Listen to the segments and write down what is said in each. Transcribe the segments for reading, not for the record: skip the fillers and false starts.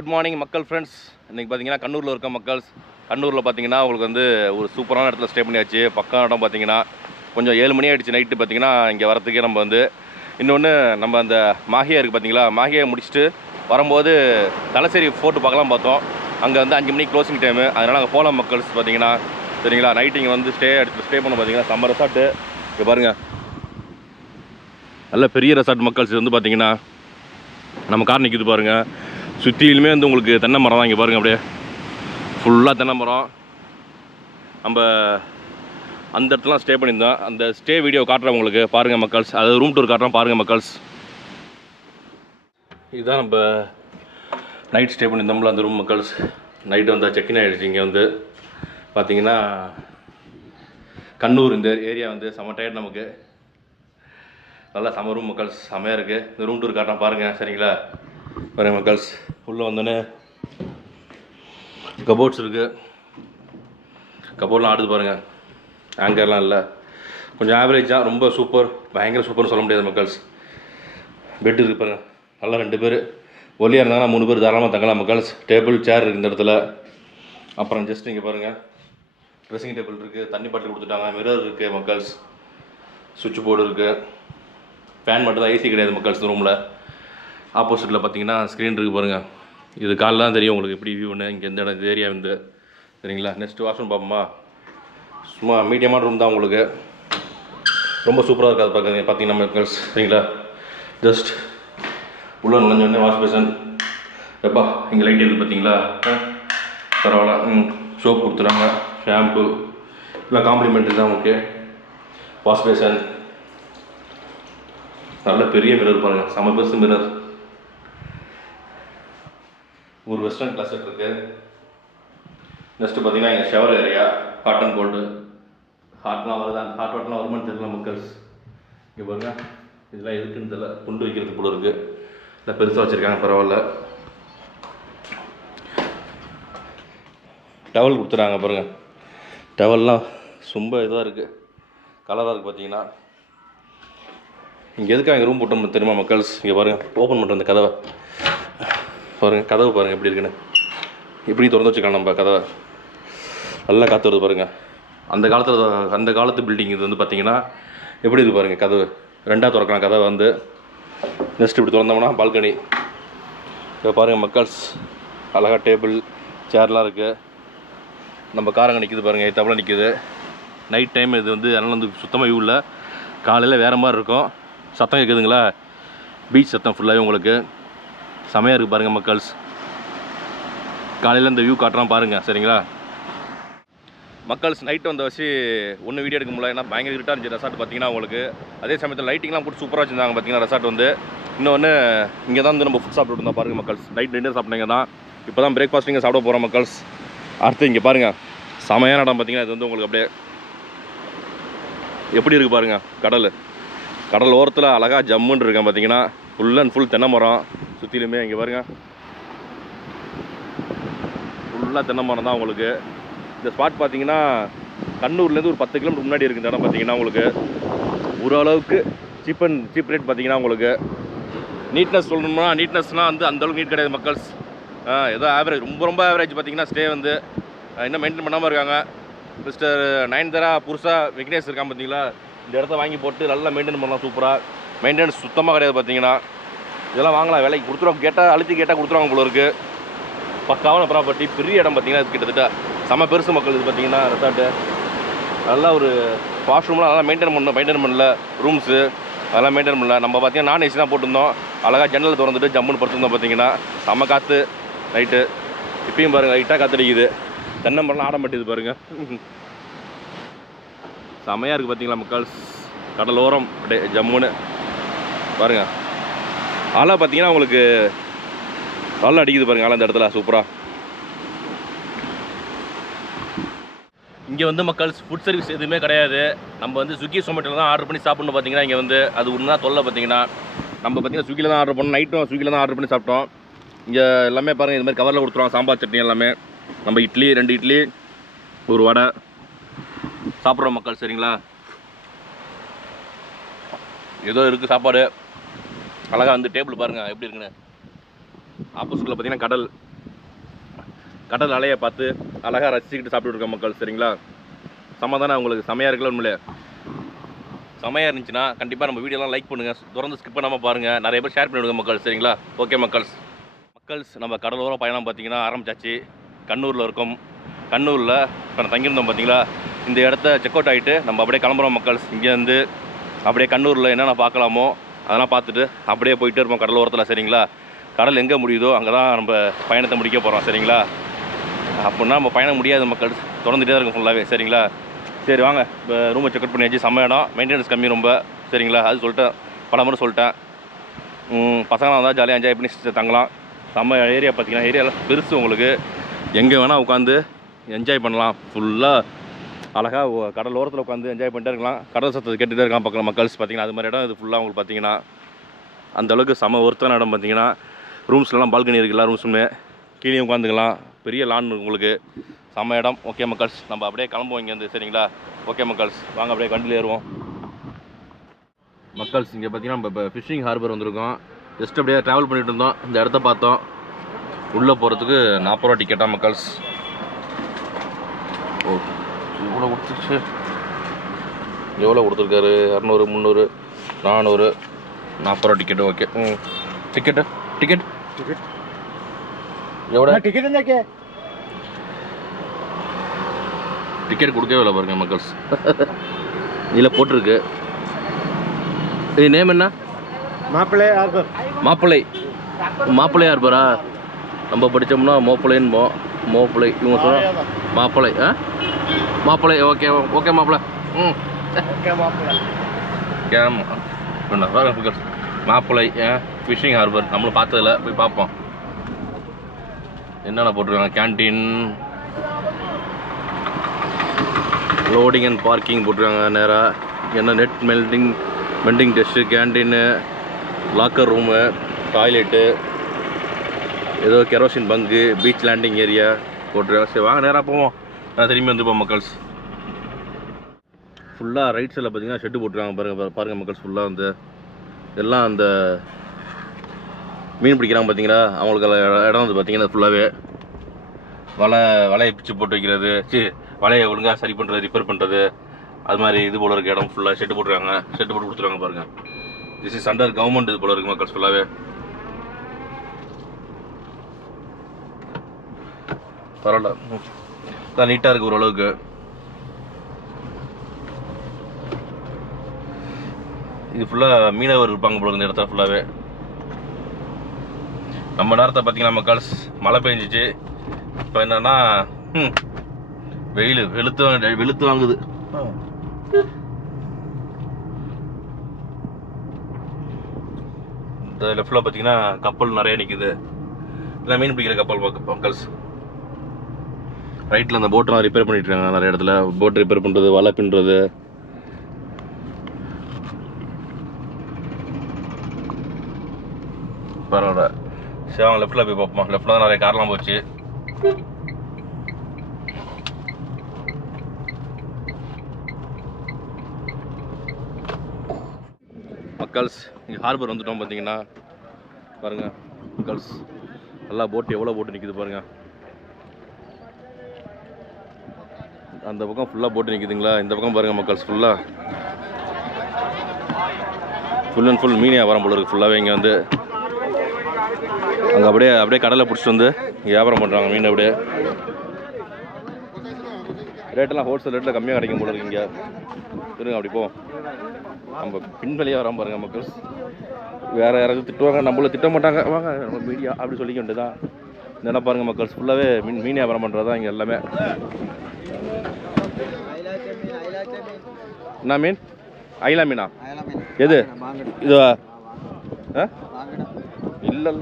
Good morning மக்கள் friends. இன்றைக்கி பார்த்தீங்கன்னா கண்ணூரில் இருக்க மக்கள்ஸ். கண்ணூரில் பார்த்தீங்கன்னா உங்களுக்கு வந்து ஒரு சூப்பரான இடத்துல ஸ்டே பண்ணியாச்சு. பக்கம் இடம் பார்த்தீங்கன்னா கொஞ்சம் 7 மணி ஆகிடுச்சு நைட்டு. பார்த்தீங்கன்னா இங்கே வரத்துக்கே நம்ம வந்து இன்னொன்று நம்ம அந்த மாஹியா இருக்குது பார்த்தீங்களா, மாஹியா முடிச்சுட்டு வரும்போது தலசேரி ஃபோர்ட்டு பார்க்கலாம் பார்த்தோம். அங்கே வந்து 5 மணிக்கு க்ளோசிங் டைமு, அதனால் அங்கே போகலாம் மக்கள்ஸ். பார்த்தீங்கன்னா சரிங்களா, நைட்டு இங்கே வந்து ஸ்டே பண்ண பார்த்தீங்கன்னா செம்ம ரெசார்ட்டு. இங்கே பாருங்கள், நல்ல பெரிய ரெசார்ட் மக்கள்ஸ். இது வந்து பார்த்தீங்கன்னா நம்ம கார் நிற்கிது பாருங்கள். சுற்றிலுமே வந்து உங்களுக்கு தென்னை மரம் தான். இங்கே பாருங்கள், அப்படியே ஃபுல்லாக தென்னை மரம். நம்ம அந்த இடத்துலாம் ஸ்டே பண்ணியிருந்தோம். அந்த ஸ்டே வீடியோ காட்டுறேன் உங்களுக்கு, பாருங்கள் மக்கள்ஸ். அது ரூம் டூர் காட்டுறோம், பாருங்கள் மக்கள்ஸ். இதுதான் நம்ம நைட் ஸ்டே பண்ணியிருந்தோம்ல அந்த ரூம் மக்கள்ஸ். நைட்டு வந்தால் செக்இன் ஆகிடுச்சு. இங்கே வந்து பார்த்தீங்கன்னா கண்ணூர் இந்த ஏரியா வந்து செம்ம டயர்ட் நமக்கு. நல்லா செம்ம ரூம் மக்கள்ஸ், செம்மையாக இருக்குது. இந்த ரூம் டூர் காட்டுறேன் பாருங்கள் சரிங்களா. பாருங்கள் மக்கள்ஸ், உள்ளே வந்தோன்னே கபோர்ட்ஸ் இருக்குது. கபோர்ட்லாம் ஆடுது பாருங்கள், ஆங்கர்லாம் இல்லை. கொஞ்சம் ஆவரேஜ் தான், ரொம்ப சூப்பர் பயங்கர சூப்பர்னு சொல்ல முடியாது மக்கள்ஸ். பெட் இருக்குது பாருங்கள், நல்லா 2 பேர். ஒல்லியாக இருந்தாங்கன்னா 3 பேர் தாராளமாக தங்கலாம் மக்கள்ஸ். டேபிள் சேர் இருக்குது இந்த இடத்துல. அப்புறம் ஜஸ்ட் இங்கே பாருங்கள், ட்ரெஸ்ஸிங் டேபிள் இருக்குது, தண்ணி பாட்டில் கொடுத்துட்டாங்க, மிரர் இருக்குது மக்கள்ஸ், சுவிட்ச் போர்டு இருக்குது. ஃபேன் மட்டும் தான், ஏசி கிடையாது மக்கள்ஸ் இந்த ரூமில். ஆப்போசிட்டில் பார்த்தீங்கன்னா ஸ்க்ரீன் இருக்குது பாருங்கள். இது காலைல தான் தெரியும் உங்களுக்கு எப்படி வியூன்னு. இங்கே எந்த இடம், இந்த ஏரியா வந்து சரிங்களா. நெக்ஸ்ட்டு வாஷ்ரூம் பார்ப்போமா. சும்மா மீடியமான ரூம் தான் உங்களுக்கு, ரொம்ப சூப்பராக இருக்காது பார்த்தீங்கன்னா மக்கள்ஸ் சரிங்களா. ஜஸ்ட் உள்ளே நுழைஞ்சோடனே வாஷ் பேசன். எப்பா இங்கே லைட் இருக்குது பார்த்தீங்களா, பரவாயில்ல. சோப் கொடுத்துறாங்க, ஷாம்பு எல்லாம் காம்ப்ளிமெண்ட்ரி தான். ஓகே, வாஷ் பேசன், நல்ல பெரிய மிரர் பாருங்கள், செம பெருசு மிரர். ஒரு வெஸ்டர்ன் கிளாஸட் இருக்குது. நெக்ஸ்ட்டு பார்த்தீங்கன்னா இங்கே shower area, hot and cold. ஹாட்லாம் வருது, அந்த ஹாட் வாட்டர்லாம் வருமானு தெரியல மக்கள்ஸ். இங்கே பாருங்கள், இதெல்லாம் எதுக்குன்னு தெரியல, துண்டு வைக்கிறது போல இருக்குது. இல்லை பெருசாக வச்சுருக்காங்க, பரவாயில்ல. டவல் கொடுத்துறாங்க பாருங்கள். டவல்லாம் ரொம்ப இதாக இருக்குது, கலராக இருக்குது பார்த்தீங்கன்னா. இங்கே எதுக்காக ரூம் போட்டோம்னு தெரியுமா மக்கள்ஸ். இங்கே பாருங்கள், ஓப்பன் பண்ணுற அந்த கதவை பாருங்கள், கதவு பாருங்கள் எப்படி இருக்குன்னு. இப்படி திறந்து வச்சுக்கலாம் நம்ம கதவை, நல்லா காற்று வருது பாருங்கள். அந்த காலத்து பில்டிங் இது வந்து பார்த்தீங்கன்னா எப்படி இருக்குது பாருங்கள். கதவு 2ஆக திறக்கலாம் கதவை வந்து. நெக்ஸ்ட் இப்படி திறந்தோம்னா பால்கனி. இப்போ பாருங்கள் மக்கள்ஸ், அழகாக டேபிள் சேர்லாம் இருக்குது. நம்ம காரங்க நிற்கிது பாருங்கள், தவளை நிற்கிது. நைட் டைம் இது வந்து அதனால் வந்து சுத்தமாக வியூ இல்லை. காலையில் வேறு மாதிரி இருக்கும். சத்தம் கேட்குதுங்களா, பீச் சத்தம் ஃபுல்லாகவே உங்களுக்கு செமையாக இருக்குது பாருங்கள் மக்கள்ஸ். காலையில் இந்த வியூ காட்டுறான் பாருங்கள் சரிங்களா மக்கள்ஸ். நைட்டு வந்த வச்சு ஒன்று வீடியோ எடுக்க முடியல, ஏன்னா பயங்கர இருட்டாக இருந்துச்சு ரெசார்ட் பார்த்தீங்கன்னா உங்களுக்கு. அதே சமயத்தில் லைட்டிங்லாம் போட்டு சூப்பராக வச்சுருந்தாங்க பார்த்தீங்கன்னா ரெசார்ட் வந்து. இன்னொன்று இங்கே தான் வந்து நம்ம ஃபுட் சாப்பிட்டு இருந்தோம் பாருங்கள் மக்கள்ஸ். நைட் டின்னர் சாப்பிட்டீங்க தான். இப்போ தான் பிரேக்ஃபாஸ்ட் இங்கே சாப்பிட போகிறோம் மக்கள்ஸ். அடுத்து இங்கே பாருங்கள், செமையான இடம் பார்த்தீங்கன்னா. இது வந்து உங்களுக்கு அப்படியே எப்படி இருக்குது பாருங்கள். கடல் ஓரத்தில் அழகாக ஜம்முன்னு இருக்கேன் பார்த்தீங்கன்னா. ஃபுல் அண்ட் ஃபுல் தென்னை மரம் சுற்றிலுமே. இங்கே பாருங்கள், ஃபுல்லாக தென்னை மரம் தான் உங்களுக்கு. இந்த ஸ்பாட் பார்த்தீங்கன்னா கண்ணூர்லேருந்து ஒரு 10 கிலோமீட்டர் முன்னாடி இருக்குது இந்த இடம் பார்த்தீங்கன்னா உங்களுக்கு. ஓரளவுக்கு சீப் ரேட் பார்த்தீங்கன்னா உங்களுக்கு. நீட்னஸ் சொல்லணும்னா, நீட்னஸ்னால் வந்து அந்தளவுக்கு நீட் கிடையாது மக்கள்ஸ். ஏதோ ஆவரேஜ், ரொம்ப ஆவரேஜ் பார்த்தீங்கன்னா. ஸ்டே வந்து இன்னும் மெயின்டைன் பண்ணாமல் இருக்காங்க. மிஸ்டர் நயன்தாரா புருஷா விக்னேஷ் இருக்கான் பார்த்தீங்களா. இந்த இடத்த வாங்கி போட்டு நல்லா மெயின்டைன் பண்ணலாம் சூப்பராக. மெயின்டெனன்ஸ் சுத்தமாக கிடையாது பார்த்தீங்கன்னா. இதெல்லாம் வாங்கலாம், வேலைக்கு கொடுத்துருவாங்க, கேட்டால் அழுத்தி கேட்டால் கொடுத்துருவாங்க போல இருக்குது. பக்காவான ப்ராப்பர்ட்டி, பெரிய இடம் பார்த்தீங்கன்னா. இது கிட்டத்தட்ட செம பெருசு மக்கள். இது பார்த்தீங்கன்னா ரெசார்ட்டு நல்லா ஒரு வாஷ்ரூம்லாம் நல்லா மெயின்டைன் பண்ணல. ரூம்ஸு அதெல்லாம் மெயின்டைன் பண்ணல. நம்ம பார்த்தீங்கன்னா நான் ஏசி தான் போட்டிருந்தோம். அழகாக ஜன்னல் திறந்துட்டு ஜம்முன்னு படுத்துருந்தோம் பார்த்தீங்கன்னா. செம்ம காற்று நைட்டு. இப்பயும் பாருங்கள், லைட்டாக காற்றடிக்குது. தென்னை மரம்லாம் ஆட மாட்டேது பாருங்கள். செமையாக இருக்குது பார்த்தீங்களா மக்கள். கடலோரம் அப்படியே ஜம்முன்னு பாருங்கள். அலை பார்த்தீங்கன்னா உங்களுக்கு நல்லா அடிக்குது பாருங்கள். அலை இந்த இடத்துல சூப்பராக. இங்கே வந்து மக்கள் ஃபுட் சர்வீஸ் எதுவுமே கிடையாது. நம்ம வந்து ஸ்விக்கி சொமேட்டோவில் தான் ஆர்டர் பண்ணி சாப்பிட்ணும் பார்த்தீங்கன்னா. இங்கே வந்து அது ஒன்று தான் தொல்லை பார்த்தீங்கன்னா. நம்ம பார்த்தீங்கன்னா ஸ்விக்கியில் தான் ஆர்டர் பண்ணோம். நைட்டும் ஸ்விக்கியில் தான் ஆர்டர் பண்ணி சாப்பிட்டோம். இங்கே எல்லாமே பாருங்கள், இது மாதிரி கவரில் கொடுத்துருவாங்க. சாம்பார் சட்னி எல்லாமே. நம்ம இட்லி 2 இட்லி ஒரு வடை சாப்பிட்றோம் மக்கள் சரிங்களா. ஏதோ இருக்குது சாப்பாடு. அழகாக வந்து டேபிள் பாருங்கள் எப்படி இருக்குன்னு. ஆப்போசிட்டில் பார்த்தீங்கன்னா கடல். கடல் அலையை பார்த்து அழகாக ரசிச்சுக்கிட்டு சாப்பிட்டு இருக்கோம் மக்கள். சரிங்களா, சமாதானம் உங்களுக்கு செமையாக இருக்குல்ல? உண்மையிலே செமையாக இருந்துச்சுன்னா கண்டிப்பாக நம்ம வீடியோலாம் லைக் பண்ணுங்கள், தொடர்ந்து ஸ்கிப் பண்ணாமல் பாருங்கள், நிறைய பேர் ஷேர் பண்ணிவிடுங்க மக்கள். சரிங்களா, ஓகே மக்கள்ஸ். நம்ம கடலோர பயணம் பார்த்தீங்கன்னா ஆரம்பிச்சாச்சு. கண்ணூரில் இருக்கோம். கண்ணூரில் இப்போ தங்கியிருந்தோம் பார்த்தீங்களா, இந்த இடத்த செக் அவுட் ஆகிட்டு நம்ம அப்படியே கிளம்புறோம் மக்கள்ஸ். இங்கேருந்து அப்படியே கண்ணூரில் என்னென்ன பார்க்கலாமோ அதெல்லாம் பார்த்துட்டு அப்படியே போயிட்டே இருப்போம் கடலோரத்தில். சரிங்களா, கடல் எங்கே முடியுதோ அங்கே தான் நம்ம பயணத்தை முடிக்க போகிறோம். சரிங்களா, அப்படின்னா நம்ம பயணம் முடியாத மக்கள் தொடர்ந்துகிட்டே தான் இருக்கும் ஃபுல்லாகவே. சரிங்களா, சரி வாங்க. இப்போ ரூமை செக் அவுட் பண்ணியாச்சு. செம்ம இடம், மெயின்டெனன்ஸ் கம்மி ரொம்ப. சரிங்களா, அது சொல்லிட்டேன், பல முறை சொல்லிட்டேன். பசங்களாம் வந்தால் ஜாலியாக என்ஜாய் பண்ணி தங்கலாம். செம்ம ஏரியா பார்த்தீங்கன்னா, ஏரியாவில் பெருசு, உங்களுக்கு எங்கே வேணால் உட்காந்து என்ஜாய் பண்ணலாம். ஃபுல்லாக அழகாக கடல் ஓரத்தில் உட்காந்து என்ஜாய் பண்ணிட்டே இருக்கலாம். கடல் சத்தத்தை கேட்டுகிட்டே இருக்கலாம் பக்கம் மக்கள்ஸ். பார்த்தீங்கன்னா அது மாதிரி இடம் இது ஃபுல்லாக உங்களுக்கு பார்த்தீங்கன்னா அந்தளவுக்கு செம்ம ஒருத்தான இடம். பார்த்தீங்கன்னா ரூம்ஸ்லாம் பால்கனி இருக்குது, எல்லா ரூம்ஸுமே கீழே உட்காந்துக்கலாம். பெரிய லான் உங்களுக்கு செம்ம இடம். ஓகே மக்கள்ஸ், நம்ம அப்படியே கிளம்புவோம் இங்கேருந்து. சரிங்களா, ஓகே மக்கள்ஸ், வாங்க அப்படியே வண்டியில் ஏறுவோம் மக்கள்ஸ். இங்கே பார்த்தீங்கன்னா நம்ம இப்போ ஃபிஷிங் ஹார்பர் வந்திருக்கோம். ஜஸ்ட் அப்படியே ட்ராவல் பண்ணிட்டு இருந்தோம், இந்த இடத்த பார்த்தோம். உள்ளே போகிறதுக்கு 40 ரூபா டிக்கெட்டா மக்கள்ஸ். ஓகே, இவ்வளோ கொடுத்துருச்சு. எவ்வளோ கொடுத்துருக்காரு? 200, 300, 400, 40 ரூபா ticket. Okay. Ticket ticket ticket எவ்வளோ? டிக்கெட் கொடுக்கவே இல்லை பாருங்க மக்கள்ஸ். இதில் போட்டிருக்கு. இது நேம் என்ன? மாப்பிள்ளை ஹார்பர். மாப்பிள்ளை ஹார்பரா? நம்ம படித்தோம்னா மோப்பிள்ளைன்னு மோப்பிள்ளை. இவங்க சொல்ல மாப்பிள்ளை. மாப்பிள்ளை. ஓகே ஓகே மாப்பிள்ளை. மாப்பிள்ளை ஃபிஷிங் ஹார்பர் நம்மளும் பார்த்ததில்ல, போய் பார்ப்போம் என்னென்ன போட்டிருக்காங்க. கேன்டீன், லோடிங் அண்ட் பார்க்கிங் போட்டிருக்காங்க. நேராக என்ன net melting test, canteen, locker room, toilet, ஏதோ கெரோசின் பங்கு, பீச் லேண்டிங் ஏரியா போட்டிருக்காங்க. சரி வாங்க நேராக போவோம். நான் திரும்பி வந்துப்போம் மக்கள்ஸ். ஃபுல்லாக ரைட் சைடில் பார்த்தீங்கன்னா ஷெட்டு போட்டிருக்காங்க பாருங்கள் மக்கள்ஸ். ஃபுல்லாக வந்து எல்லாம் அந்த மீன் பிடிக்கிறாங்க பார்த்தீங்களா, அவங்களுக்கு இடம் வந்து பார்த்தீங்கன்னா ஃபுல்லாகவே வலையை பிச்சு போட்டு வைக்கிறது, வலையை ஒழுங்காக சரி பண்ணுறது, ரிப்பேர் பண்ணுறது, அது மாதிரி இது போல இருக்க இடம் ஃபுல்லாக ஷெட்டு போட்டுருக்காங்க. ஷெட்டு போட்டு கொடுத்துருவாங்க பாருங்கள். திஸ் இஸ் அண்டர் கவர்மெண்ட் இது போல இருக்குது மக்கள்ஸ். ஃபுல்லாகவே பரவாயில்ல, தான் நீட்டாக இருக்குது ஓரளவுக்கு. இது ஃபுல்லாக மீனவர் இருப்பாங்க போல இந்த இடத்துல ஃபுல்லாகவே. நம்ம நேரத்தை பார்த்தீங்கன்னா மக்கள்ஸ் மழை பெஞ்சிச்சு. இப்போ என்னன்னா வெயில் வெளுத்து வாங்குது. இந்த லெஃப்டில் பார்த்தீங்கன்னா கப்பல் நிறைய நிற்குது. இல்லை மீன் பிடிக்கிற கப்பல் மக்கள்ஸ். ரைட்டில் அந்த போட்டெலாம் ரிப்பேர் பண்ணிட்டு இருக்காங்க நிறைய இடத்துல. போட் ரிப்பேர் பண்ணுறது, வலை பின்னுறது. பரவாயில்ல. சரி அவங்க லெஃப்டில் போய் பார்ப்போம். லெஃப்டில் தான் நிறைய கார்லாம் போச்சு. மக்கள்ஸ் இங்கே ஹார்பர் வந்துட்டோம் பார்த்தீங்கன்னா பாருங்கள் மக்கள்ஸ். நல்லா போட்டு எவ்வளோ போட்டு நிற்குது பாருங்கள். அந்த பக்கம் ஃபுல்லாக போட்டு நிற்குதுங்களா, இந்த பக்கம் பாருங்கள் மக்கள்ஸ். ஃபுல் அண்ட் ஃபுல் மீன் வியாபாரம் போல இருக்குது ஃபுல்லாகவே. இங்கே வந்து அங்கே அப்படியே கடலை பிடிச்சிட்டு வந்து வியாபாரம் பண்ணுறாங்க மீன். அப்படியே ரேட்டெல்லாம் ஹோல்சேல் ரேட்டில் கம்மியாக கிடைக்கும் போல இருக்கு இங்கே. இருங்க அப்படி போவோம். நம்ம பின்வழியாக வரோம் பாருங்கள் மக்கள்ஸ். வேறு யாராவது திட்டுவாங்க, நம்மளும் திட்ட மாட்டாங்க. வாங்க நம்ம மீடியா அப்படி சொல்லிக்க வேண்டியதான். என்ன பாருங்கள் மக்கள்ஸ், ஃபுல்லாகவே மீன் வியாபாரம் பண்ணுறது தான் இங்கே எல்லாமே. என்ன மீன்? ஐலா மீனா? எது இதுவா? இல்லை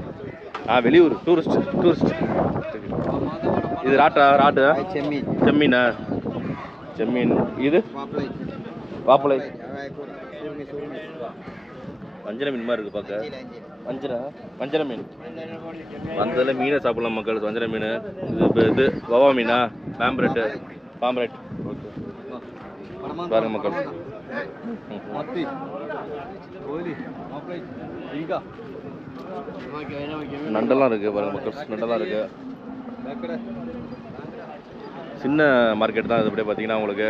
வெளியூர் டூரிஸ்ட். இது ராட்டு செம்மீனா? செம்மீன். இது பாப்பளை வஞ்சர மீன் மாதிரி இருக்குது பார்க்க. வஞ்சர மீன் வந்ததில் மீனை சாப்பிடலாம் மக்கள். வஞ்சர மீன். இது வவா மீனா? பாம்பரேட். ஓகே பாருங்க மக்கள். நண்டெல்லாம் இருக்குது பாருங்க மக்கள். நண்டெல்லாம் இருக்குது. சின்ன மார்க்கெட் தான் இது. அப்படியே பார்த்தீங்கன்னா உங்களுக்கு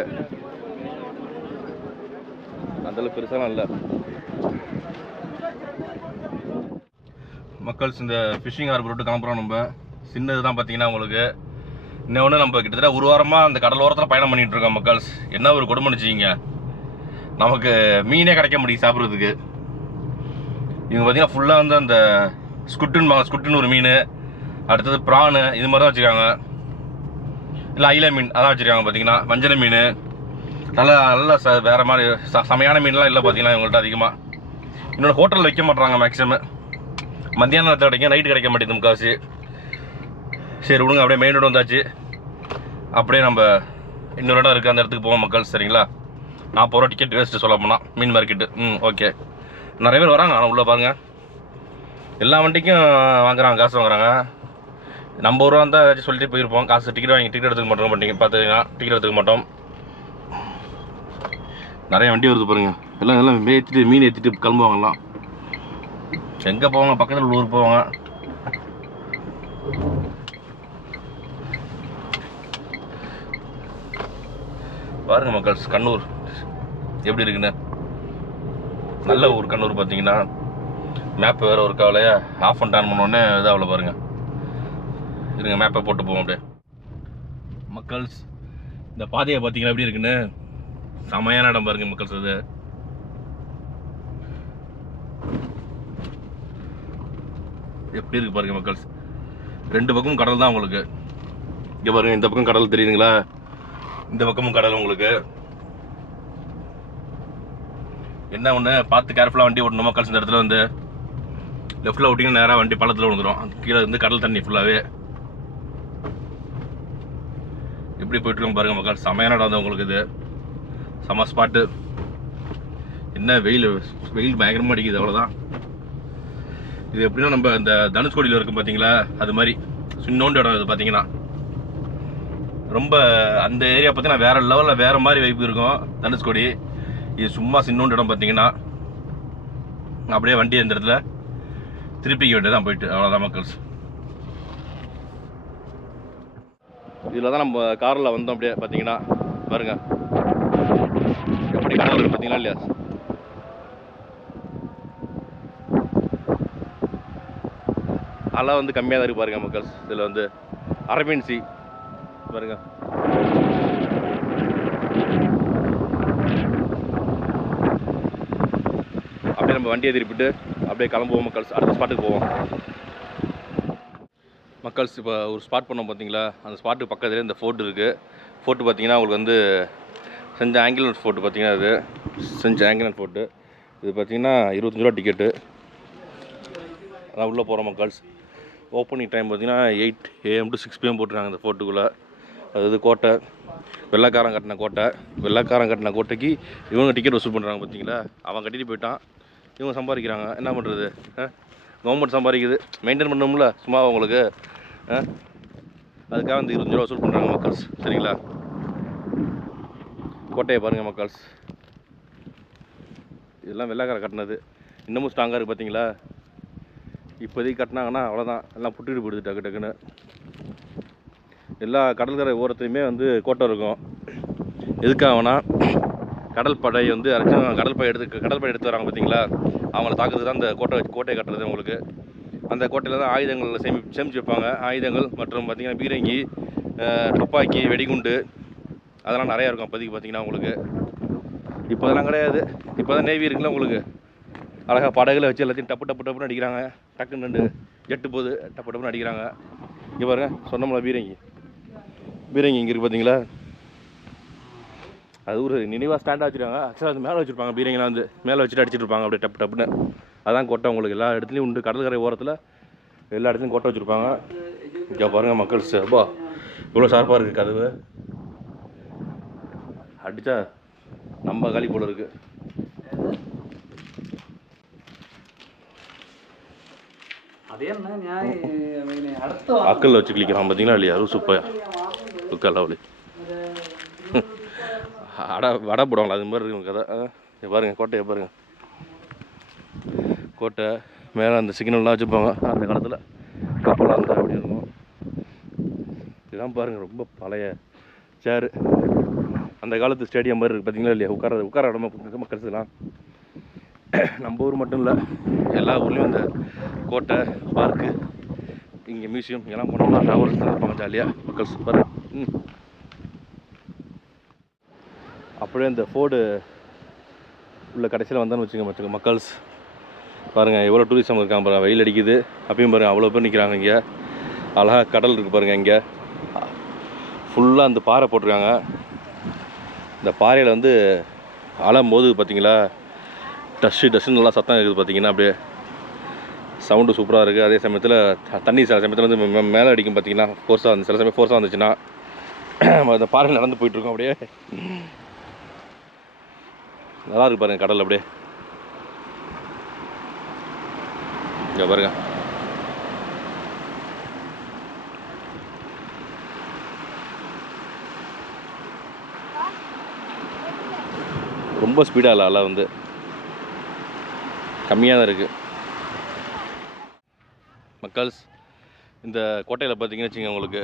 அந்தளவுக்கு பெருசாலாம் இல்லை மக்கள்ஸ். இந்த ஃபிஷிங் ஹார்பர் விட்டு கிளம்புறோம் நம்ம. சின்னது தான் பார்த்தீங்கன்னா உங்களுக்கு. இன்னொன்று நம்ம கிட்டத்தட்ட ஒரு வாரமாக அந்த கடலோரத்தில் பயணம் பண்ணிகிட்டு இருக்கோம் மக்கள்ஸ். என்ன ஒரு கொடுமை வச்சுக்கிங்க, நமக்கு மீனே கிடைக்க முடியும் சாப்பிட்றதுக்கு. இவங்க பார்த்தீங்கன்னா ஃபுல்லாக வந்து அந்த ஸ்குட்டுன்னு ஒரு மீன், அடுத்தது ப்ரானு இது மாதிரி தான் வச்சுருக்காங்க. இல்லை ஐல மீன் அதான் வச்சுருக்காங்க பார்த்தீங்கன்னா. வஞ்சன மீன் நல்லா வேறு மாதிரி சமையான மீன்லாம் இல்லை பார்த்தீங்கன்னா இவங்கள்ட்ட அதிகமாக. இன்னொன்று ஹோட்டலில் வைக்க மாட்டுறாங்க மேக்ஸிமம். மத்தியான நேரத்தில் கிடைக்கும், நைட்டு கிடைக்க மாட்டேங்குது முக்கால்வாசி. சரி விடுங்க, அப்படியே மெயின் ரோடு வந்தாச்சு. அப்படியே நம்ம இன்னொரு இடம் இருக்குது, அந்த இடத்துக்கு போவோம் மக்கள். சரிங்களா? 40 ரூபா டிக்கெட் வேஸ்ட்டு சொல்ல போனால் மீன் மார்க்கெட்டு. ஓகே. நிறைய பேர் வராங்க. ஆனால் உள்ளே பாருங்கள், எல்லா வண்டிக்கும் வாங்குறாங்க, காசு வாங்குறாங்க. நம்ம ஊராக இருந்தால் ஏதாச்சும் சொல்லிட்டு போயிருப்போம். காசு டிக்கெட் வாங்கி டிக்கெட் எடுத்துக்க மாட்டோம். பார்த்தீங்கன்னா டிக்கெட் எடுத்துக்க மாட்டோம். நிறைய வண்டி வருது பாருங்கள். எல்லாம் ஏற்றிட்டு மீன் ஏற்றிட்டு கிளம்புவாங்கலாம். எங்கே போவாங்க? பக்கத்தில் ஊருக்கு போவாங்க. பாருங்கள் மக்கள்ஸ், கண்ணூர் எப்படி இருக்குன்னு. நல்ல ஊர் கண்ணூர் பார்த்தீங்கன்னா. மேப் வேறு ஒரு கவலையா ஆஃப் அண்ட் ஆன் பண்ணோடனே இதாகல பாருங்கள். இருங்க, மேப்பை போட்டு போவோம் அப்படியே மக்கள்ஸ். இந்த பாதையை பார்த்தீங்கன்னா எப்படி இருக்குன்னு. செமையான இடம் பாருங்க மக்கள்ஸ். அது எப்படி இருக்கு பாருங்க மக்கள்ஸ். 2 பக்கமும் கடல் தான் உங்களுக்கு. இங்கே பாருங்க, இந்த பக்கம் கடல் தெரியுதுங்களா? இந்த பக்கமும் கடல் உங்களுக்கு. என்ன ஒன்று பார்த்து கேர்ஃபுல்லாக வண்டி ஓட்டணும் மக்கள்ஸ். இந்த இடத்துல வந்து லெஃப்ட்டில் ஓட்டிங்கன்னா நேராக வண்டி பள்ளத்தில் விழுந்துடும். கீழே வந்து கடல் தண்ணி ஃபுல்லாகவே. எப்படி போயிட்டுருக்கோம் பாருங்க மக்கள். செமையான இடம் தான் உங்களுக்கு. இது செம ஸ்பாட்டு. என்ன வெயில் பயங்கரமாக அடிக்குது, அவ்வளோதான். இது எப்படின்னா நம்ம இந்த தனுஷ்கோடியில் இருக்கும் பார்த்தீங்களா, அது மாதிரி சின்னோண்டு இடம் இது பார்த்தீங்கன்னா. ரொம்ப அந்த ஏரியா பார்த்தீங்கன்னா வேறு லெவலில் வேறு மாதிரி வைப்பு இருக்கும் தனுஷ்கோடி. இது சும்மா சின்னோண்டு இடம் பார்த்தீங்கன்னா. அப்படியே வண்டி அந்த இடத்துல திருப்பிக்க வேண்டியதான் போயிட்டு, அவ்வளோதான் மக்கள்ஸ். இதில் தான் நம்ம காரில் வந்தோம். அப்படியே பார்த்தீங்கன்னா பாருங்க எப்படி கடல் பார்த்தீங்களா இல்லையா? அலை வந்து கம்மியாக தான் இருக்கு பாருங்க மக்கள்ஸ். இதில் வந்து அரபியன் சி பாருங்க. அப்படியே நம்ம வண்டியை திருப்பிட்டு அப்படியே கிளம்புவோம் மக்கள்ஸ். அடுத்த ஸ்பாட்டுக்கு போவோம் மக்கள்ஸ். இப்போ ஒரு ஸ்பாட் பண்ணோம் பார்த்தீங்களா, அந்த ஸ்பாட்டுக்கு பக்கத்துலேயே இந்த ஃபோர்ட் இருக்குது. ஃபோர்ட்டு பார்த்தீங்கன்னா உங்களுக்கு வந்து செஞ்ச ஆங்கிலன் ஃபோர்ட்டு பார்த்தீங்கன்னா, இது செஞ்ச ஆங்கிலன் ஃபோர்ட்டு. இது பார்த்தீங்கன்னா 25 ரூபா டிக்கெட்டு. அதான் உள்ளே போகிறோம் மக்கள்ஸ். ஓப்பனிங் டைம் பார்த்தீங்கன்னா 8 AM to 6 PM போட்டுருக்காங்க இந்த ஃபோர்ட்டுக்குள்ளே. அது கோட்டை, வெள்ளைக்காரன் கட்டின கோட்டை. வெள்ளைக்காரன் கட்டின கோட்டைக்கு இவங்க டிக்கெட் வசூல் பண்ணுறாங்க பார்த்தீங்களா. அவன் கட்டிட்டு போயிட்டான், இவங்க சம்பாதிக்கிறாங்க. என்ன பண்ணுறது? கவர்மெண்ட் சம்பாதிக்குது, மெயின்டைன் பண்ணணும்ல சும்மா உங்களுக்கு. அதுக்காக வந்து 25 ரூபா வசூல் பண்ணுறாங்க மக்கள்ஸ். சரிங்களா? கோட்டையை பாருங்கள் மக்கள்ஸ். இதெல்லாம் வெள்ளைக்காரன் கட்டினது. இன்னமும் ஸ்ட்ராங்காக இருக்குது பார்த்தீங்களா. இப்போதைக்கு கட்டினாங்கன்னா அவ்வளோதான், எல்லாம் புட்டுக்கிட்டு போயிடுது டக்கு டக்குன்னு. எல்லா கடற்கரை ஓரத்துலையுமே வந்து கோட்டை இருக்கும். எதுக்காகனா கடல் படை வந்து யாராச்சும் கடல் படை எடுத்து வராங்க பார்த்தீங்களா, அவங்கள தாக்குறதுக்கு தான் அந்த கோட்டையை கட்டுறது உங்களுக்கு. அந்த கோட்டையில் தான் ஆயுதங்கள் சேமித்து வைப்பாங்க. ஆயுதங்கள் மற்றும் பார்த்திங்கன்னா பீரங்கி, துப்பாக்கி, வெடிகுண்டு அதெல்லாம் நிறையா இருக்கும் அப்போதைக்கு பார்த்தீங்கன்னா உங்களுக்கு. இப்போ அதெல்லாம் கிடையாது. இப்போ தான் நேவி இருக்குல்ல உங்களுக்கு. அழகாக படகுல வச்சு எல்லாத்தையும் டப்புன்னு அடிக்கிறாங்க. டக்குன்னு 2 ஜெட்டு போகுது, டப்புன்னு அடிக்கிறாங்க. இங்கே பாருங்க, சொன்னோம்ல பீரங்கி இங்கே இருக்குது பார்த்தீங்களா. அது ஒரு நினைவாக ஸ்டாண்டாக வச்சுருக்காங்க. ஆக்சுவலாக அது மேலே வச்சுருப்பாங்க. பீரங்கிலாம் வந்து மேலே வச்சுட்டு அடிச்சுட்டு இருப்பாங்க அப்படியே டப்புன்னு. அதான் கோட்டை உங்களுக்கு. எல்லா இடத்துலையும் உண்டு. கடற்கரை ஓரத்தில் எல்லா இடத்துலையும் கோட்டை வச்சுருப்பாங்க. இங்கே பாருங்கள் மக்கள், அப்பா இவ்வளோ ஷார்ப்பாக இருக்குது கதவு. அடித்தா நம்ம காலி போல் இருக்குது. அக்கல்ல வச்சு கிளிக்கிறான் பார்த்தீங்களா இல்லையா? அது சூப்பர் லவ்லி. வடை போடுவாங்களா, அது மாதிரி இருக்கும் கதை. பாருங்கள் கோட்டையை பாருங்கள். கோட்டை மேலே அந்த சிக்னல்லாம் வச்சுருப்பாங்க அந்த காலத்தில். கப்பலாக இருந்தால் அப்படி இருக்கும். இதெல்லாம் பாருங்கள் ரொம்ப பழைய சேரு, அந்த காலத்து ஸ்டேடியம் மாதிரி இருக்குது பார்த்தீங்களா இல்லையா, உட்கார இடமா மக்கள்ஸ்லாம். நம்ம ஊர் மட்டும் இல்லை, எல்லா ஊர்லேயும் இந்த கோட்டை, பார்க்கு, இங்கே மியூசியம் இதெல்லாம் போனோம்னா டவர்ஸ் தான் இருப்பாங்க ஜாலியாக மக்கள்ஸ் பாரு. அப்படியே இந்த ஃபோர்டு உள்ள கடைசியில் வந்தான்னு வச்சுக்க மக்கள்ஸ் பாருங்கள் எவ்வளோ டூரிசம் இருக்காங்க பாருங்கள். வெயில் அடிக்குது அப்பயும் பாருங்கள் அவ்வளோ பேர் நிற்கிறாங்க. இங்கே அழகாக கடல் இருக்குது பாருங்கள். இங்கே ஃபுல்லாக அந்த பாறை போட்டிருக்காங்க. இந்த பாறையில் வந்து அலம் போது பார்த்தீங்களா டஸ்ட்டு நல்லா சத்தம் இருக்குது பார்த்தீங்கன்னா. அப்படியே சவுண்டு சூப்பராக இருக்குது. அதே சமயத்தில் தண்ணி சில சமயத்தில் வந்து மேலே அடிக்கும் பார்த்தீங்கன்னா ஃபோர்ஸாக வந்து, சில சமயம் ஃபோர்ஸாக வந்துச்சுன்னா அந்த பாறையில் நடந்து போயிட்டுருக்கோம். அப்படியே நல்லா இருக்கு பாருங்கள் கடல். அப்படியே இங்கே பாருங்க, ரொம்ப ஸ்பீடாக இல்லை, அலை வந்து கம்மியாக தான் இருக்குது மக்கள்ஸ். இந்த கோட்டையில் பார்த்தீங்கன்னு வச்சுங்க உங்களுக்கு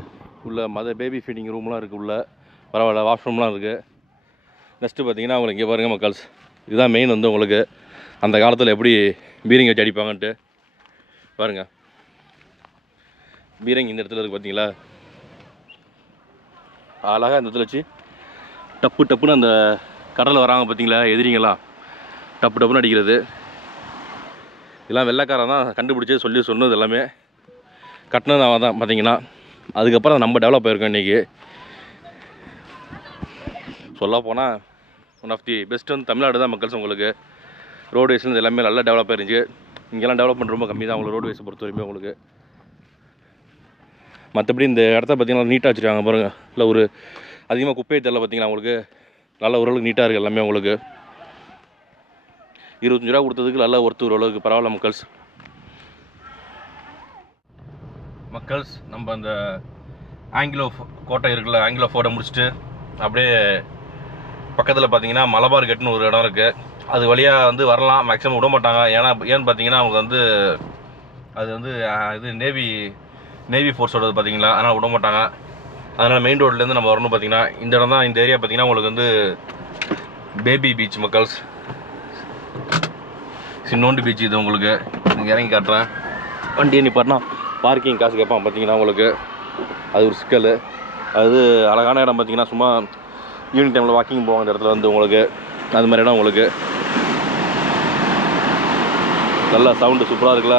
உள்ள பேபி ஃபீடிங் ரூம்லாம் இருக்குது, உள்ள பரவாயில்ல வாஷ்ரூம்லாம் இருக்குது. நெக்ஸ்ட்டு பார்த்தீங்கன்னா உங்களுக்கு இங்கே பாருங்கள் மக்கள்ஸ், இதுதான் மெயின் வந்து உங்களுக்கு அந்த காலத்தில் எப்படி பீரிங் வச்சு அடிப்பாங்கன்ட்டு பாருங்கள். பீரங்கி இந்த இடத்துல இருக்குது பார்த்தீங்களா, அழகாக இந்த இடத்துல வச்சு டப்புன்னு அந்த கடலில் வராங்க பார்த்தீங்களா எதிரிங்களாம், டப்புன்னு அடிக்கிறது. இதெல்லாம் வெள்ளைக்காரன் தான் கண்டுபிடிச்சி சொன்னது எல்லாமே கட்டினது அவன் தான் பார்த்தீங்கன்னா. அதுக்கப்புறம் நம்ம டெவலப் ஆகிருக்கோம் இன்றைக்கி. சொல்லப்போனால் ஒன் ஆஃப் தி பெஸ்ட் வந்து தமிழ்நாடு தான் மக்கள்ஸ். உங்களுக்கு ரோடுவேஸ்லேருந்து எல்லாமே நல்லா டெவலப் ஆயிருந்துச்சு. இங்கெல்லாம் டெவலப்மெண்ட் ரொம்ப கம்மி தான் உங்களுக்கு ரோடுவேஸை பொறுத்த வரைக்கும் உங்களுக்கு. மற்றபடி இந்த இடத்த பார்த்திங்கன்னா நீட்டாக வச்சுருக்காங்க பாருங்கள். இல்லை ஒரு அதிகமாக குப்பையை தெரியல பார்த்தீங்கன்னா உங்களுக்கு நல்லா ஓரளவுக்கு நீட்டாக இருக்குது எல்லாமே உங்களுக்கு. 25 ரூபா கொடுத்ததுக்கு நல்லா ஒருத்தர் ஓரளவுக்கு பரவாயில்ல மக்கள்ஸ். நம்ம அந்த ஆங்கிலோ கோட்டை இருக்குல்ல, ஆங்கிலோ ஃபோர்ட்டை முடிச்சுட்டு அப்படியே பக்கத்தில் பார்த்தீங்கன்னா மலபார் கேட்னு ஒரு இடம் இருக்குது. அது வழியாக வந்து வரலாம், மேக்ஸிமம் விட மாட்டாங்க. ஏன்னு பார்த்தீங்கன்னா அவங்க வந்து அது வந்து இது நேவி ஃபோர்ஸோடது பார்த்தீங்களா, அதனால் விட மாட்டாங்க. அதனால் மெயின் ரோட்லேருந்து நம்ம வரணும் பார்த்தீங்கன்னா இந்த இடம் தான். இந்த ஏரியா பார்த்தீங்கன்னா உங்களுக்கு வந்து பேபி பீச் மக்கள்ஸ், சின்னோண்டு பீச் இது உங்களுக்கு. இங்கே இறங்கி காட்டுறேன். வண்டியை நிப்பாட்டினா பார்க்கிங் காசு கேட்பான் பார்த்தீங்கன்னா உங்களுக்கு, அது ஒரு சிக்கல். அது அழகான இடம் பார்த்தீங்கன்னா, சும்மா ஈவினிங் டைமில் வாக்கிங் போவாங்க இந்த இடத்துல வந்து உங்களுக்கு. அது மாதிரி இடம் உங்களுக்கு நல்லா சவுண்டு சூப்பராக இருக்குல்ல.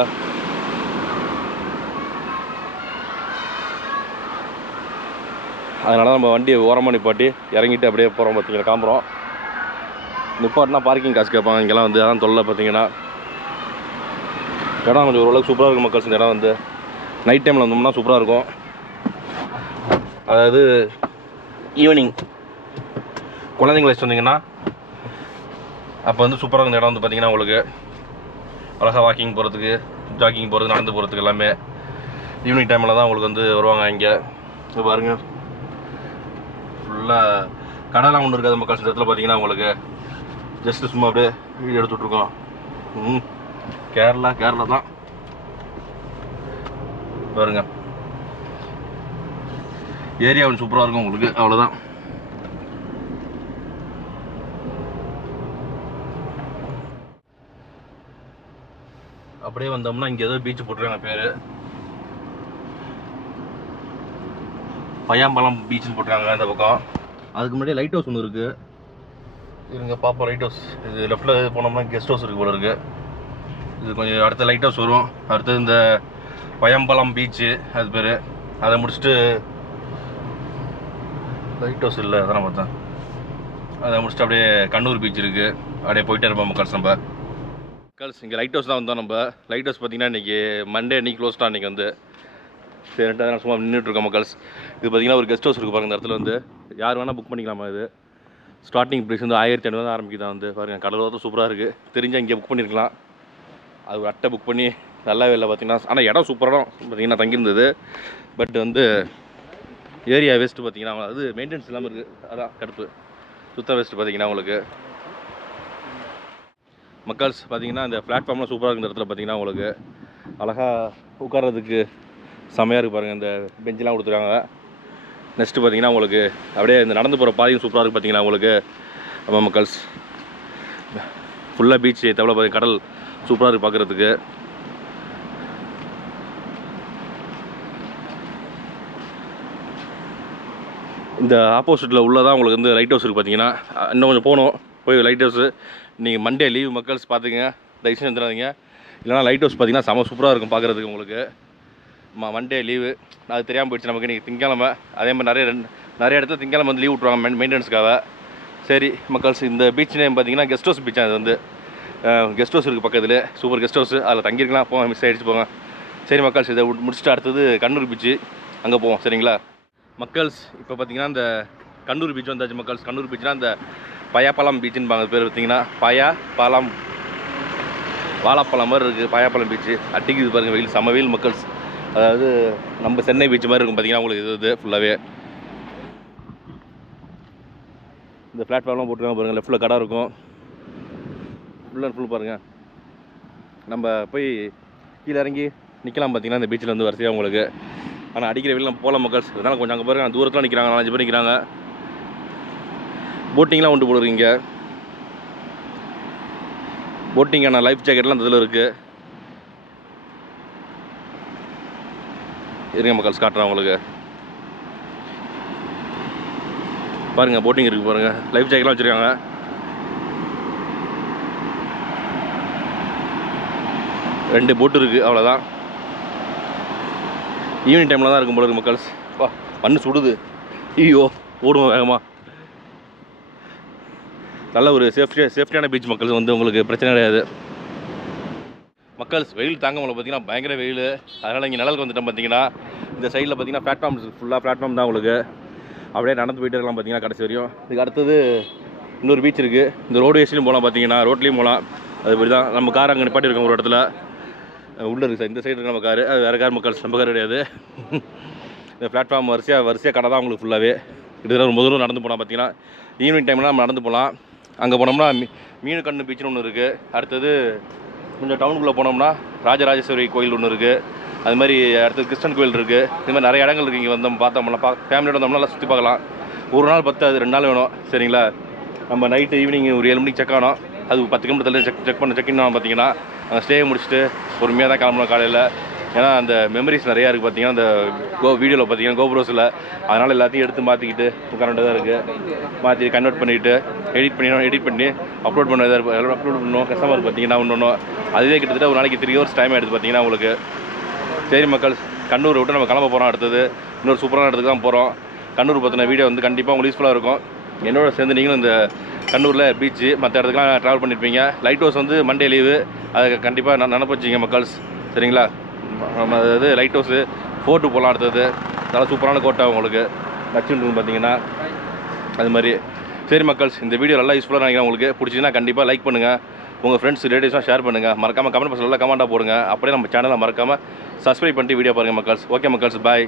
அதனால நம்ம வண்டியை ஓரமாக நிப்பாட்டி இறங்கிட்டு அப்படியே போகிறோம் பார்த்தீங்கன்னா கிளம்புறோம். நிப்பாட்டினா பார்க்கிங் காசு கேட்பாங்க இங்கெல்லாம் வந்து, அதான் தொல்லை பார்த்தீங்கன்னா. இடம் கொஞ்சம் ஓரளவுக்கு சூப்பராக இருக்கும் மக்கள்ஸ். இந்த இடம் வந்து நைட் டைமில் வந்தோம்னா சூப்பராக இருக்கும். அதாவது ஈவினிங் குழந்தைங்களை வச்சு வந்தீங்கன்னா அப்போ வந்து சூப்பராக இருக்கும் இந்த இடம் வந்து பார்த்தீங்கன்னா உங்களுக்கு. அழகாக வாக்கிங் போகிறதுக்கு, ஜாக்கிங் போகிறதுக்கு, நடந்து போகிறதுக்கு எல்லாமே ஈவினிங் டைமில் தான் உங்களுக்கு வந்து வருவாங்க. இங்கே பாருங்க ஃபுல்லாக கடைலாம் ஒன்று இருக்காது மக்கள். இந்த இடத்துல பார்த்தீங்கன்னா உங்களுக்கு ஜஸ்ட்டு சும்மா அப்படியே வீடியோ எடுத்துட்ருக்கோம். கேரளா தான் பாருங்க. ஏரியா கொஞ்சம் சூப்பராக இருக்கும் உங்களுக்கு, அவ்வளோதான். அப்படியே வந்தோம்னா இங்கே ஏதோ பீச் போட்டுருக்காங்க, பேர் பையாம்பலம் பீச்சுன்னு போட்டுருக்காங்க இந்த பக்கம். அதுக்கு முன்னாடி லைட் ஹவுஸ் ஒன்று இருக்குது, இருங்க பார்ப்போம். லைட் ஹவுஸ் இது லெஃப்ட்டில் போனோம்னா கெஸ்ட் ஹவுஸ் இருக்குது போல இருக்குது. இது கொஞ்சம் அடுத்த லைட் ஹவுஸ் வரும். அடுத்தது இந்த பையாம்பலம் பீச்சு அது பேர். அதை முடிச்சுட்டு லைட் ஹவுஸ் இல்லை அதான் பார்த்தேன். அதை முடிச்சுட்டு அப்படியே கண்ணூர் பீச் இருக்குது. அப்படியே போயிட்டே இருப்போம் மக்கள்ஸ். நம்ம மக்கள்ஸ் இங்கே லைட் ஹவுஸ் தான் வந்தோம். நம்ம லைட் ஹவுஸ் பார்த்திங்கன்னா இன்றைக்கி மண்டே அன்றைக்கி க்ளோஸ் தான் இன்றைக்கி வந்து. சரி நான் சும்மா நின்றுட்டுருக்கோம் மக்கள்ஸ். இது பார்த்திங்கன்னா ஒரு கெஸ்ட் ஹவுஸ் இருக்குது பாருங்கள். இந்த இடத்துல வந்து யார் வேணால் புக் பண்ணிக்கலாமா. இது ஸ்டார்டிங் ப்ரைஸ் வந்து 1500 ஆரம்பிக்குதான் வந்து பாருங்கள். கடலோரத்தில் சூப்பராக இருக்குது. தெரிஞ்சால் இங்கே புக் பண்ணியிருக்கலாம். அது ஒரு அட்டை புக் பண்ணி நல்லாவே இல்லை பார்த்தீங்கன்னா. ஆனால் இடம் சூப்பராக பார்த்தீங்கன்னா தங்கியிருந்தது. பட் வந்து ஏரியா வேஸ்ட்டு பார்த்தீங்கன்னா அது மெயின்டெனன்ஸ் இல்லாமல் இருக்குது. அதான் கடுப்பு. சுத்த வேஸ்ட்டு பார்த்தீங்கன்னா உங்களுக்கு மக்கள்ஸ். பார்த்தீங்கன்னா இந்த பிளாட்ஃபார்ம்லாம் சூப்பராக இருக்குது. இந்த இடத்துல பார்த்தீங்கன்னா உங்களுக்கு அழகாக உட்கார்றதுக்கு செமையாக இருக்குது பாருங்கள். இந்த பெஞ்செலாம் கொடுத்துருக்காங்க. நெக்ஸ்ட்டு பார்த்தீங்கன்னா உங்களுக்கு அப்படியே இந்த நடந்து போகிற பாதையும் சூப்பராக இருக்குது பார்த்தீங்கன்னா உங்களுக்கு. ஆமாம் மக்கள்ஸ், ஃபுல்லாக பீச் தவிர பார்த்தீங்கன்னா கடல் சூப்பராக இருக்குது பார்க்குறதுக்கு. இந்த ஆப்போசிட்டில் உள்ளதான் உங்களுக்கு வந்து லைட் ஹவுஸ் இருக்குது பார்த்தீங்கன்னா. இன்னும் கொஞ்சம் போகணும், போய் லைட் ஹவுஸு. நீங்கள் மண்டே லீவ் மக்கள்ஸ் பார்த்துங்க, தயவுசெய்து வந்துடாதீங்க. இல்லைனா லைட் ஹவுஸ் பார்த்தீங்கன்னா செம சூப்பராக இருக்கும் பார்க்குறதுக்கு உங்களுக்கு. மண்டே லீவு, அது தெரியாமல் போயிடுச்சு நமக்கு. இன்றைக்கி திங்கக்கிழமை, அதே மாதிரி நிறைய இடத்துல திங்கக்கிழமை வந்து லீவ் விட்ருவாங்க மெயின்டெனன்ஸ்க்காக. சரி மக்கள்ஸ், இந்த பீச் நேம் பார்த்தீங்கன்னா கெஸ்ட் ஹவுஸ் பீச். அது வந்து கெஸ்ட் ஹவுஸ் இருக்குது பக்கத்தில், சூப்பர் கெஸ்ட் ஹவுஸ். அதில் தங்கியிருக்கலாம், போங்க, மிஸ் ஆகிடுச்சு போங்க. சரி மக்கள்ஸ், இதை முடிச்சுட்டு அடுத்தது கண்ணூர் பீச்சு, அங்கே போவோம் சரிங்களா மக்கள்ஸ். இப்போ பார்த்தீங்கன்னா இந்த கண்ணூர் பீச் வந்தாச்சு மக்கள்ஸ். கண்ணூர் பீச்னா அந்த பயாப்பழம் பீச்சுன்னு பாங்க பேர் பார்த்தீங்கன்னா. பயாப்பழம், வாழைப்பழம் மாதிரி இருக்குது பயாப்பழம் பீச்சு. அட்டிக்குது பாருங்கள் வெயில், செம வெயில் மக்கள்ஸ். அதாவது நம்ம சென்னை பீச் மாதிரி இருக்கும் பார்த்தீங்கன்னா உங்களுக்கு. இது ஃபுல்லாகவே இந்த பிளாட்ஃபார்ம்லாம் போட்டுருக்காங்க பாருங்கள். லெஃப்ட்டில் கடை இருக்கும், ஃபுல் அண்ட் ஃபுல் பாருங்கள். நம்ம போய் கீழே இறங்கி நிற்கலாம் பார்த்தீங்கன்னா இந்த பீச்சில் வந்து வரிசையாக உங்களுக்கு. ஆனால் அடிக்கிற வெயில் நம்ம போகலாம் மக்கள்ஸ். அதனால் கொஞ்சம் அங்கே பாருங்கள், தூரத்தில் நிற்கிறாங்க, 4-5 பேர் நிற்கிறாங்க. போட்டிங்லாம் உண்டு போடுறீங்க. போட்டிங்கான லைஃப் ஜாக்கெட்லாம் இதில் இருக்குது. இருங்க மக்கள்ஸ், காட்டுறேன் உங்களுக்கு பாருங்கள். போட்டிங் இருக்குது பாருங்கள், லைஃப் ஜாக்கெட்லாம் வச்சுருக்காங்க. ரெண்டு போட்டு இருக்குது, அவ்வளோதான். ஈவினிங் டைமில் தான் இருக்கும் போல இருக்குது மக்கள்ஸ். மண்ணு சுடுது, ஐயோ ஓடுவோம் வேகமாக. நல்ல ஒரு சேஃப்டியான பீச் மக்கள்ஸ் வந்து உங்களுக்கு பிரச்சனை கிடையாது மக்கள்ஸ். வெயில் தாங்க முடியல பார்த்தீங்கன்னா, பயங்கர வெயில். அதனால் இங்கே நிழலுக்கு வந்துட்டோம் பார்த்தீங்கன்னா. இந்த சைடில் பார்த்தீங்கன்னா பிளாட்ஃபார்ம் ஃபுல்லாக பிளாட்ஃபார்ம் தான் உங்களுக்கு. அப்படியே நடந்து போயிட்டு இருக்கலாம் பார்த்தீங்கன்னா கடைசி வரையும். இதுக்கு அடுத்தது இன்னொரு பீச் இருக்குது. இந்த ரோடு வேஸ்ட்லையும் போகலாம் பார்த்தீங்கன்னா, ரோட்லேயும் போகலாம். அதுபடி தான் நம்ம கார் அங்கே நிப்பாட்டியிருக்கோம் ஒரு இடத்துல உள்ளே இருக்குது சார். இந்த சைடு இருக்குது நம்ம காரு, அது வேறு கார் மக்கள்ஸ், நம்ம கார் கிடையாது. இந்த பிளாட்ஃபார்ம் வரிசையாக கடை தான் உங்களுக்கு ஃபுல்லாகவே. கிட்டத்தட்ட ரொம்ப தூரம் நடந்து போனால் பார்த்தீங்கன்னா. ஈவினிங் டைம்லாம் நம்ம நடந்து போகலாம். அங்கே போனோம்னா மீனுக்கண்ணு பீச்சுன்னு ஒன்று இருக்குது. அடுத்தது கொஞ்சம் டவுனுக்குள்ளே போனோம்னா ராஜராஜேஸ்வரி கோயில் ஒன்று இருக்குது. அது மாதிரி அடுத்தது கிருஷ்ணன் கோயில் இருக்குது. இது மாதிரி நிறைய இடங்கள் இருக்குது. இங்கே வந்தோம் பார்த்தோம்னா ஃபேமிலியோட வந்தோம்னா நல்லா சுற்றி பார்க்கலாம். ஒரு நாள் 10, அது 2 நாள் வேணும் சரிங்களா. நம்ம நைட்டு ஈவினிங் ஒரு 7 மணிக்கு செக் ஆனோம். அது 10 கிலோமீட்டர் செக் பண்ண பார்த்தீங்கன்னா அங்கே ஸ்டே முடிச்சுட்டு பொறுமையாக தான் கிளம்பணும் காலையில். ஏன்னா அந்த மெமரிஸ் நிறையா இருக்குது பார்த்தீங்கன்னா அந்த வீடியோவில் பார்த்தீங்கன்னா கோப்ரோஸில். அதனால் எல்லாத்தையும் எடுத்து மாற்றிக்கிட்டு உட்கார தான் இருக்குது. மாற்றி கன்வெர்ட் பண்ணிவிட்டு எடிட் பண்ணி அப்லோட் பண்ண அப்லோட் பண்ணணும். கஸ்டமர் பார்த்தீங்கன்னா ஒன்று அதுவே கிட்டத்தட்ட ஒரு நாளைக்கு 3 hours டைம் ஆகிடுது பார்த்தீங்கன்னா உங்களுக்கு. சரி மக்கள், கண்ணூரை விட்டு நம்ம கிளம்ப போகிறோம். அடுத்தது இன்னொரு சூப்பரான இடத்துக்கு தான் போகிறோம். கண்ணூர் பற்றின வீடியோ வந்து கண்டிப்பாக உங்களுக்கு யூஸ்ஃபுல்லாக இருக்கும். என்னோட சேர்ந்து நீங்களும் இந்த கண்ணூரில் பீச்சு மற்ற இடத்துக்குலாம் ட்ராவல் பண்ணியிருப்பீங்க. லைட் ஹவுஸ் வந்து மண்டே லீவு, அதை கண்டிப்பாக நினப்பு வச்சிங்க மக்கள்ஸ் சரிங்களா. அதாவது லைட் ஹவுஸு, ஃபோர்ட்டு போகலாம். அடுத்தது நல்லா சூப்பரான கோட்டை உங்களுக்கு நச்சுன்னு பார்த்தீங்கன்னா அது மாதிரி. சரி மக்கள்ஸ், இந்த வீடியோ நல்லா யூஸ்ஃபுல்லாக நினைக்கிறேன். உங்களுக்கு பிடிச்சிங்கன்னா கண்டிப்பாக லைக் பண்ணுங்கள். உங்கள் ஃப்ரெண்ட்ஸ் ரிலேட்டிவ்ஸாக ஷேர் பண்ணுங்கள். மறக்காமல் கமெண்ட் பாக்ஸில் கமெண்ட்டாக போடுங்க. அப்படியே நம்ம சேனலை மறக்காமல் சப்ஸ்கிரைப் பண்ணிட்டு வீடியோ பாருங்கள் மக்கள்ஸ். ஓகே மக்கள்ஸ், பாய்.